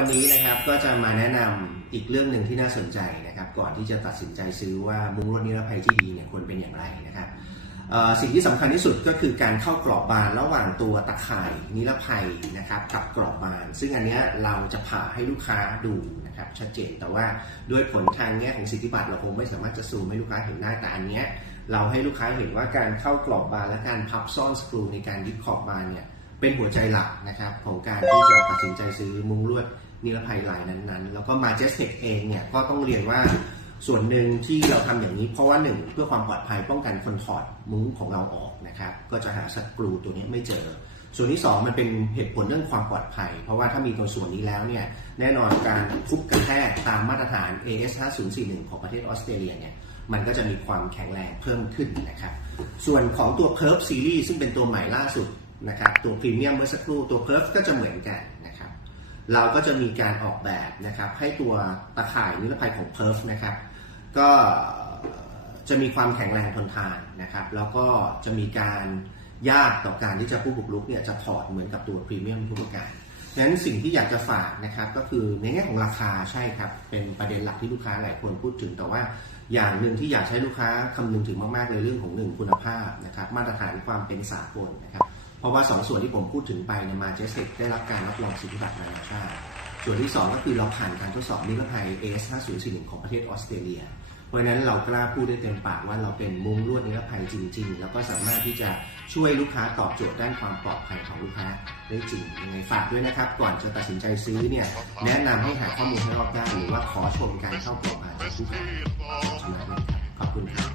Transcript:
วันนี้นะครับก็จะมาแนะนำอีกเรื่องหนึ่งที่น่าสนใจนะครับ ก่อนที่จะตัดสินใจซื้อว่ามุ้งลวดนิรภัยที่ดีเนี่ยควรเป็นอย่างไรนะครับสิ่งที่สำคัญที่สุดก็คือการเข้ากรอบบานระหว่างตัวตะข่ายนิรภัยนะครับกับกรอบบาน ซึ่งอันนี้เราจะผ่าให้ลูกค้าดูนะครับชัดเจนแต่ว่าด้วยผลทางแง่ของสิทธิบัตรเราคงไม่สามารถจะซูมให้ลูกค้าเห็นได้แต่อันเนี้ยเราให้ลูกค้าเห็นว่าการเข้ากรอบบานและการพับซ่อนสกรูในการยึดขอบบานเนี่ยเป็นหัวใจหลักนะครับของการที่จะตัดสินใจซื้อมุ้งลวด นิรภัยลายนั้นๆ แล้วก็ Majestic เองเนี่ยก็ต้องเรียนว่าส่วนหนึ่งที่เราทำอย่างนี้เพราะว่าหนึ่งเพื่อความปลอดภัยป้องกันคนถอดมุ้งของเราออกนะครับ ก็จะหาสกรูตัวนี้ไม่เจอ ส่วนที่ 2 มันเป็นเหตุผลเรื่องความปลอดภัย เพราะว่าถ้ามีตัวส่วนนี้แล้วเนี่ยแน่นอนการทุบกระแทกตามมาตรฐาน AS 5041ของประเทศออสเตรเลียเนี่ยมันก็จะมีความแข็งแรงเพิ่มขึ้นนะครับ ส่วนของตัว Perf Series ซึ่งเป็นตัวใหม่ล่าสุดนะครับตัวพรีเมียมเมื่อสักครู่ตัวเพิร์ฟก็จะเหมือนกัน เราก็จะมีการออกแบบนะครับให้ตัวตะข่ายนิรภัยของเพิร์ฟนะครับก็จะมีความแข็งแรงทนทานนะครับ แล้วก็จะมีการยากต่อการที่จะผู้บุกรุกเนี่ยจะถอดเหมือนกับตัวพรีเมียมทุกประการนั้นสิ่งที่อยากจะฝากนะครับก็คือในแง่ของราคาใช่ครับ เป็นประเด็นหลักที่ลูกค้าหลายคนพูดถึง แต่ว่าอย่างหนึ่งที่อยากให้ลูกค้าคำนึงถึงมากๆเลยเรื่องของหนึ่งคุณภาพนะครับ มาตรฐานความเป็นสากลนะครับ เพราะว่าสองส่วนที่ผมพูดถึงไปเนี่ยมาเจสเซได้รับการรับรองสิทธิบัตรนานาชาติ ส่วนที่ 2 ก็คือเราผ่านการทดสอบนิรภัย AS 5 0 4 1ของประเทศออสเตรเลีย เพราะนั้นเรากล้าพูดได้เต็มปากว่าเราเป็นมุ้งลวดนิรภัยจริง ๆ แล้วก็สามารถที่จะช่วยลูกค้าตอบโจทย์ด้านความปลอดภัยของลูกค้าได้จริงยังไงฝากด้วยนะครับ ก่อนจะตัดสินใจซื้อเนี่ยแนะนำให้หาข้อมูลให้รอบด้านหรือว่าขอชมการเข้าโปรไฟล์ผู้ค้าขอบคุณครับ